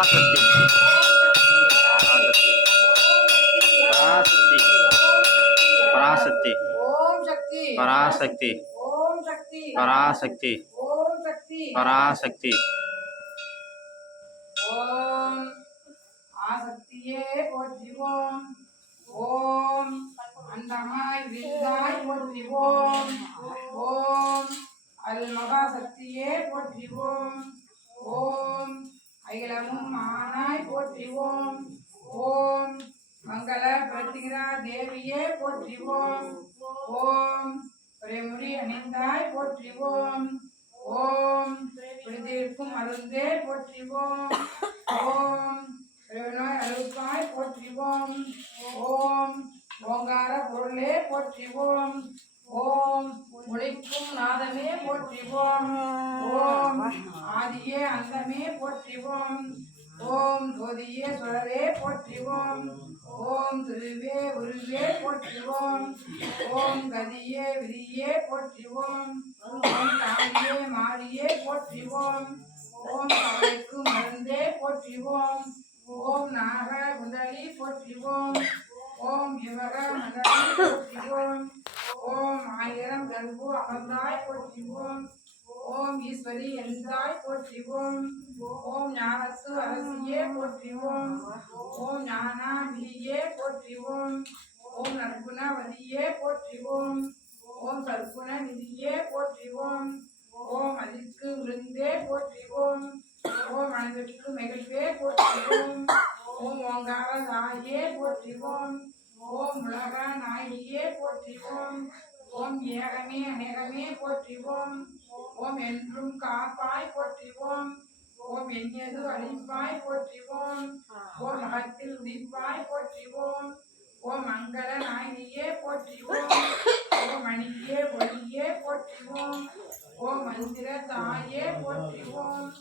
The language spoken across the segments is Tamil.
पराशक्ति। पराशक्ति। पराशक्ति। पराशक्ति। पराशक्ति पराशक्ति ओम अंधमाय विद्याय पोट्री ओम ओम अलमगा शक्तिये पोट्री ओम ओम அகிலமும் ஆனாய் போற்றிவோம். ஓம். மங்கள பிரதிகிரா தேவியே போற்றிவோம். ஓம். பிரமுடி அணிந்தாய் போற்றிவோம். ஓம். விடுதிருக்கும் அருந்தே போற்றிவோம். ஓம். நோய் அழுப்பாய் போற்றிவோம். ஓம். ஓங்கார பொருளே போற்றிவோம். ஓம். ஒளிக்கும் நாதமே போற்றிவோம். ஓம். ஆதியே அந்தமே போற்றிவோம். ஓம் ஜோதியே சுடரே போற்றிவோம். ஓம் திருவே உருவே போற்றிவோம். ஓம் கதியே விதியே போற்றிவோம். ஓம் தாயே மாரியே போற்றிவோம். ஓம் கவலைக்கு மருந்தே போற்றிவோம். ஓம் நாக குதலி போற்றிவோம். ஓம் யுவக மதலி போற்றிவோம். ஓம் ஆயிரம் கர்ப்பு அமர்ந்தாய் போற்றிவோம். ஓம் ஈஸ்வரி என்றாய் போற்றிவோம். ஓம் ஞானத்து அரசியே போற்றிவோம். ஓம் ஞானாமியே போற்றிவோம். ஓம் நற்குணவதியே போற்றிவோம். ஓம் சற்குண நிதியே போற்றிவோம். ஓம் அதிற்கு விருந்தே போற்றிவோம். ஓம் மனதிற்கு மகிழ்வே போற்றிவோம். ஓம் ஓங்கார தாயே போற்றிவோம். ஓம் உலக நாயியே போற்றிவோம். ஓம் ஏகமே அநேகமே போற்றிவோம். ஓம் என்றும் காப்பாய் போற்றிவோம். ஓம் எண்ணியது அழிப்பாய் போற்றிவோம். ஓம் அகத்தில் உதிப்பாய் போற்றிவோம். ஓம் மங்கள நாயினியே போற்றிவோம். ஓம் மணியே ஒளியே போற்றிவோம். ஓம் மந்திர தாயே போற்றிவோம்.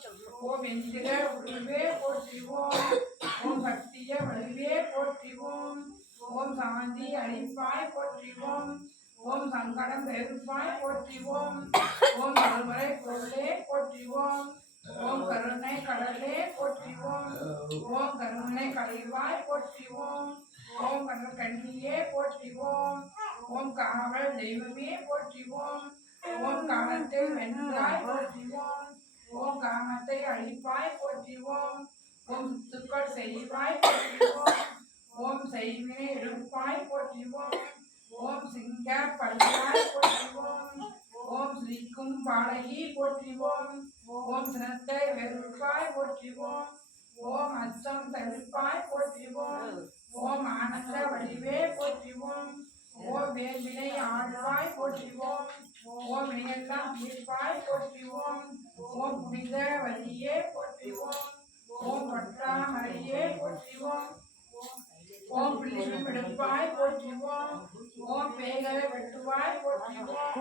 ஓம் எந்திர உருவே போற்றிவோம். ஓம் பக்திய வலுவே போற்றிவோம். ஓம் சாந்தி அழிப்பாய் போற்றிவோம். ओम संकटम धैर्वाय पोट्टी ओम ओम सर्वरे कोले पोट्टी ओम ओम करुणे कड़ले पोट्टी ओम करुणे कड़िवाय पोट्टी ओम ओम कनकण्डिये पोट्टी ओम ओम कावल दैवमे, ओम कामते वेन्नाय पोट्टी ओम कामते अळिपाय पोट्टी ओम सुकर सेवाय पोट्टी ओम ओम रुपाय पोट्टी ஓம் சிங்க பல்லாய் போற்றிவோம். ஓம் ஸ்ரீக்கும் பாலகி போற்றிவோம். ஓம் சினத்தை வெறுப்பாய் போற்றிவோம். ஓம் அச்சம் தவிர்ப்பாய் போற்றிவோம். ஓம் ஆனந்த வடிவே போற்றிவோம். ஓம் வேல்வினை ஆழ்வாய் போற்றிவோம். ஓம் வினையெல்லாம் தீர்ப்பாய் போற்றிவோம். ஓம் புனித வெட்டுவாய் போற்றிவோம்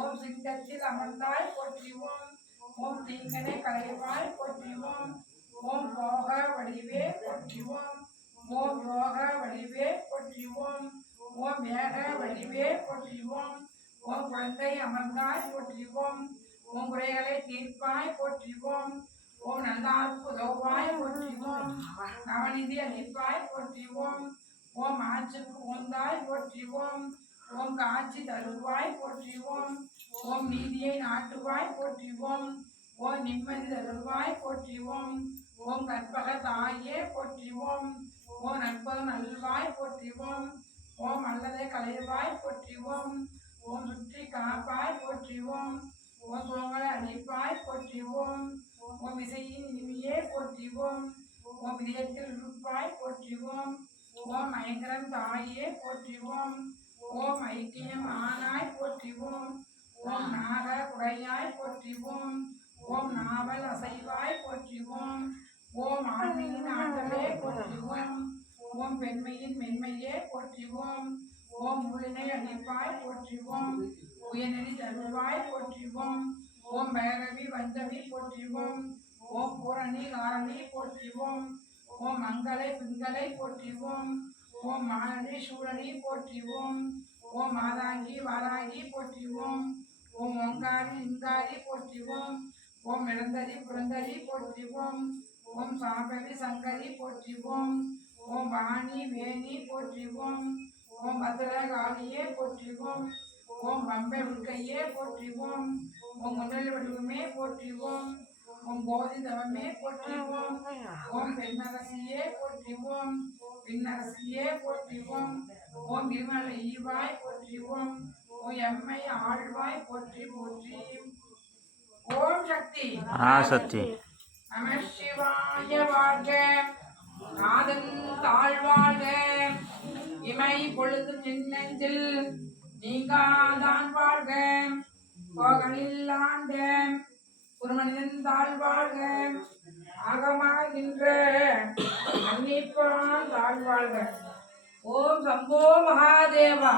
ஓம் சிங்கத்தில் அமர்ந்தாய் போற்றிவோம் ஓம் தீங்கனை களைவாய் போற்றிவோம் ஓம் போக வடிவே போற்றிவோம் ஓம் யோக வடிவே போற்றிவோம் ஓம் வேக வடிவே போற்றிவோம் ஓம் குழந்தை அமர்ந்தாய் போற்றிவோம் ஓம் குறைகளை தீர்ப்பாய் போற்றிவோம் ஓம் நல்லாருக்கு உதவாய் போற்றிவோம் நவநிதி அளிப்பாய் போற்றிவோம் ஓம் ஆட்சிக்கு உந்தாய் போற்றிவோம் ஓம் காஞ்சி தருவாய் போற்றிவோம் ஓம் நீதியை நாட்டுவாய் போற்றிவோம் ஓம் நிம்மதி தருவாய் போற்றிவோம் ஓம் கற்பக தாயே போற்றிவோம் ஓம் நற்பது நல்வாய் போற்றிவோம் ஓம் அல்லதை கலைவாய் போற்றிவோம் ஓம் சுற்றி காப்பாய் போற்றிவோம் ஓம் சோங்களை அழிப்பாய் போற்றிவோம் ஓம் இசையின் இனிமையே போற்றிவோம் ஓம் இதயத்தில் இருப்பாய் போற்றிவோம் ஓம் மயங்கரம் தாயே போற்றிவோம் ஓம் ஐக்கியம் ஆனாய் போற்றிவோம் ஓம் நாக குடையாய் போற்றிவோம் ஓம் நாவல் அசைவாய் போற்றிவோம் ஓம் ஆண்மையின் ஆற்றலே போற்றிவோம் ஓம் பெண்மையின் மென்மையே போற்றிவோம் ஓம் உள்ளினை அழிப்பாய் போற்றிவோம் உயர்நெறி தருவாய் போற்றிவோம் ஓம் பைரவி வஞ்சவி போற்றிவோம் ஓம் பூரணி காரணி போற்றிவோம் ஓம் மங்களை பிங்களை போற்றிவோம் ஓம் மானடி சூழனி போற்றிவோம் ஓம் மாதாங்கி வாராகி போற்றிவோம் ஓம் இளந்தரி புரந்தரி போற்றிவோம் ஓம் சாம்பவி சங்கரி போற்றிவோம் ஓம் வாணி வேணி போற்றிவோம் ஓம் பத்திரகாளியே போற்றிவோம் ஓம் பம்பை உள்கையே போற்றிவோம் ஓம் முன்னல் வடிவமே போற்றிவோம் ஓம் போதி தவமே போற்றிவோம் ஓம் பெண்ணரசியே போற்றிவோம் பின்னரசியே போற்றிவோம். ஓம் விமல ஈவாய் போற்றிவோம். ஓம் எம்மை ஆழ்வாய் போற்றி போற்றி. ஓம் சக்தி. பராசக்தி நம சிவாய வாழ்க. நாதன் தாழ்வாழ்க. இமை பொழுதும் என் நெஞ்சில் நீங்காதான் வாழ்க. போகலில் ஆண்ட குருமனிதன் தாழ்வாழ்க. ஆகமாகின்ற அன்னிப்பான் தாழ்வாழ்க ஓம் சம்போ மகாதேவா.